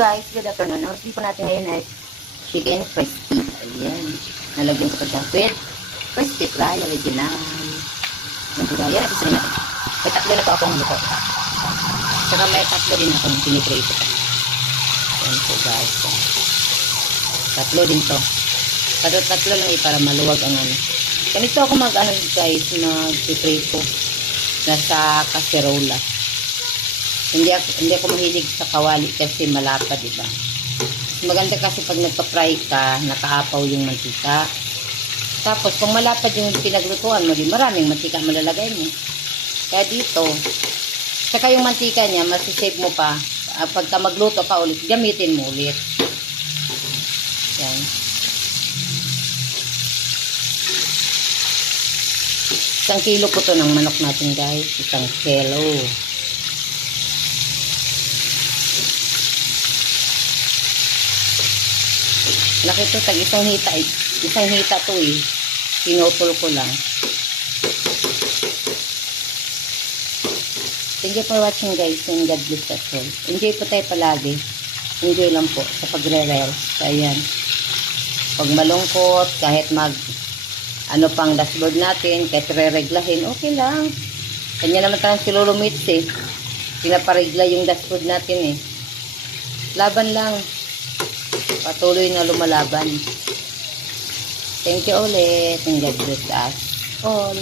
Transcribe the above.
Guys, good afternoon. Ang recipe po natin ngayon ay chicken crispy. Ayan. Nalagyan ko siya with crispy fry original. Ayan po guys. Ayan, natin natin. May tatlo na po akong luto. Saka may tatlo din akong piniprito. Ayan po guys. Tatlo din to. Tatlo lang para maluwag ang ano. Ganito ako mag-ano guys, mag-prito. Nasa kaserola. Hindi ako mahilig sa kawali kasi malapad, diba? Maganda kasi pag nagpa-fry ka, nakaapaw yung mantika. Tapos kung malapad yung pinaglutuan mo, di maraming mantika malalagay mo. Kaya dito, saka yung mantika niya, masisave mo pa. Pagka magluto ka ulit, gamitin mo ulit. Yan. Isang kilo po to ng manok natin guys. Isang kilo. Laki to, tag isang hita to eh. Pinutol ko lang. Thank you for watching guys, and God bless us all. Enjoy po tayo palagi. Enjoy lang po sa pagre-reels. Ayan. Pag malungkot, kahit ano pang dashboard natin, kahit re-reglahin, okay lang. Kanya naman tayong silulumits eh. Pinaparegla yung dashboard natin eh. Laban lang. Patuloy na lumalaban. Thank you ulit. And God bless us all.